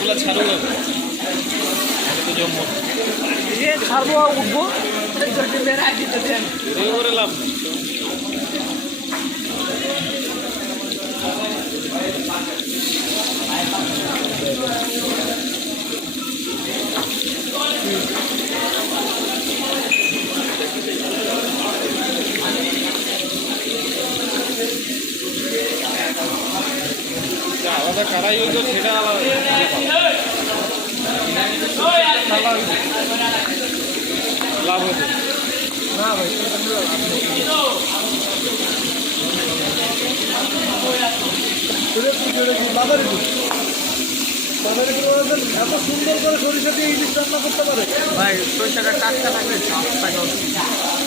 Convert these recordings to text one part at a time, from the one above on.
সবগুলা ছাড়ো ছাড়বো আর উঠবো করে লাভ নেই। যা আলাদা কারাই হইতো সেটা আলাদা। লাভ হতো না ভাই সেটা ওরা যে এত সুন্দর করে সরিষা দিয়ে ইলিশ রান্না করতে পারে? ভাই সরিষাটা টাটকা থাকলে থাকে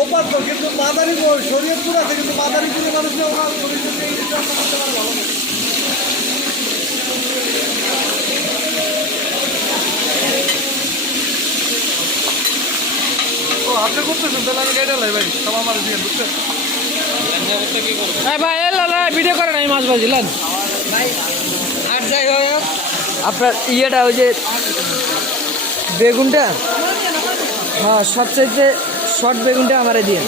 ওপার তো কিন্তু মাদারি শরীয়তপুর আছে কিন্তু মাদারিপুরে মানুষ ওরা রান্না করতে পারে ভালো ও আপনি করতেছেন তাহলে আমি গাড়িটা লাই ভাই সব আমার দিয়ে বুঝছেন ভাই এলা না ভিডিও করে নাই মাছ ভাজিলেন আর যাই হোক। আপনার ইয়েটা ওই যে বেগুনটা? হ্যাঁ সবচাইতে শর্ট বেগুনটা আমারে দিন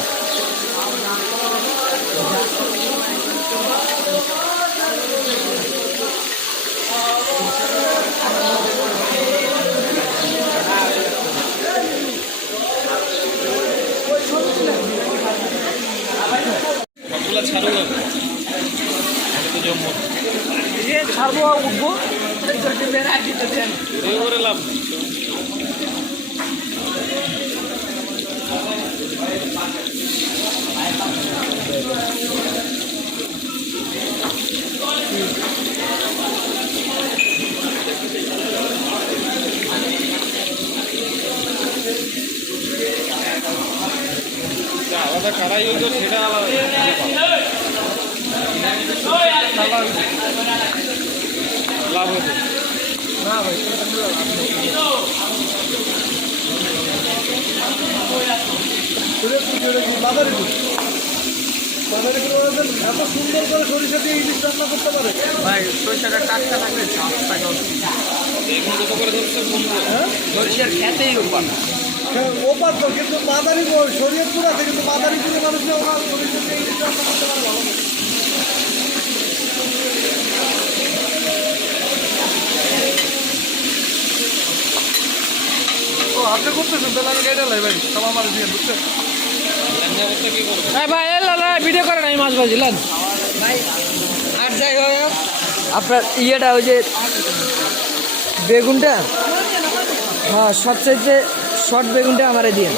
সবগুলা ছাড়ো আমি তো ছাড়বো আর উঠবো। করে লাভ নেই আলাদা হইতো সেটা আলাদা। লাভ হতো না ভাই ওরা যে এত সুন্দর করে সরিষা দিয়ে ইলিশ রান্না ভাই সরিষাটা টাটকা থাকলে চাপ থাকে সরিষার ওপার। তো কিন্তু মাদারি শরীয়তপুর আছে, কিন্তু মাদারিপুরে মানুষ ওরা সরিষা দিয়ে ইলিশ রান্না করতে পারে আপনি করতেছেন তাহলে আমি লাই ভাই সব আমার দিয়ে বুঝছেন? ভাই ভিডিও করেন আমি মাছ ভাজিলেন আর যাই হোক আপনার ইয়েটা ওই যে বেগুনটা? হ্যাঁ সবচেয়ে শর্ট বেগুনটা আমারে দিন